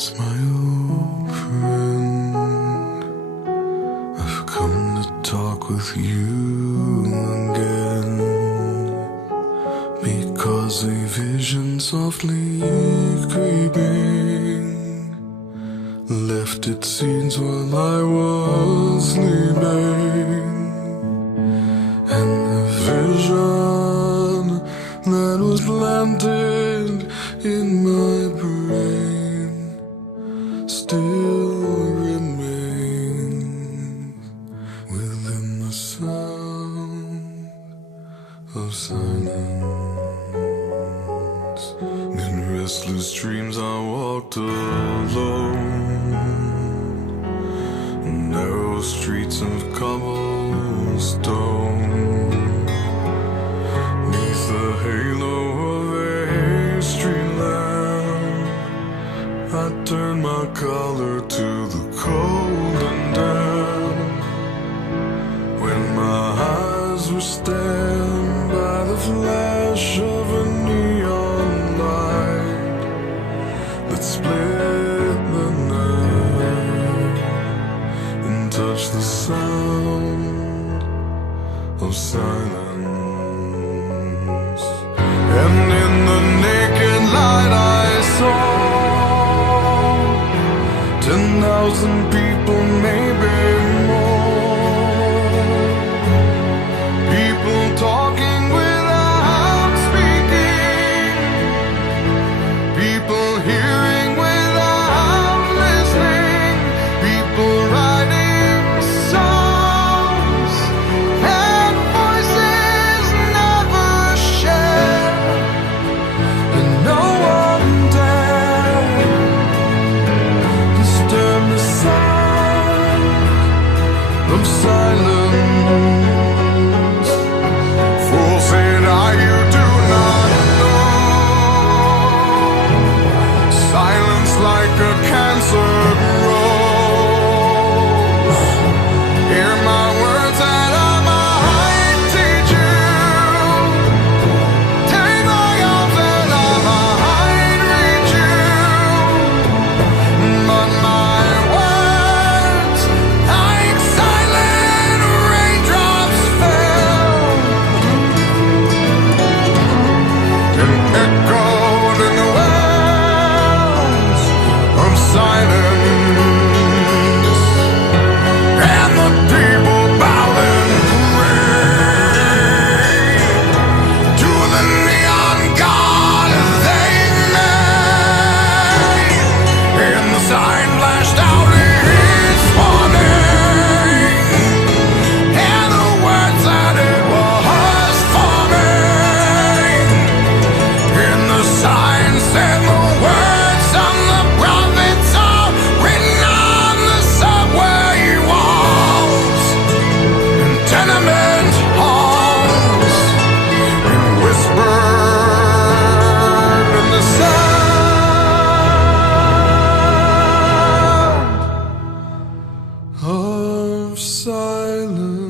It's my old friend. I've come to talk with you again, because a vision softly creeping left its seeds while I was sleeping, and the vision that was planted in my brain still remains within the sound of silence. In restless dreams I walked alone, narrow streets of cobblestone, neath the halo of a street lamp. I turned my collar to the cold and damp, when my eyes were stabbed by the flash of a neon light that split the night and touched the sound of silence. And in the naked light I saw 10,000 people, maybe more. People talking without speaking, people hearing without listening, people writing songs and voices never shared, and no one dared disturb the sound of silence. Fool, said I, you do not know. Silence like a cancer grows. Hear my words and I might teach you. Take my arms and I might reach you. But my words, like silent raindrops, fell and echoed in the wells of silence. And the people bowed and prayed to the neon god they made, and the sign flashed out its warning, and the words that it was forming, and the sign said the words on the prophets are written on the subway walls and tenement halls, and whispered in the sound of silence.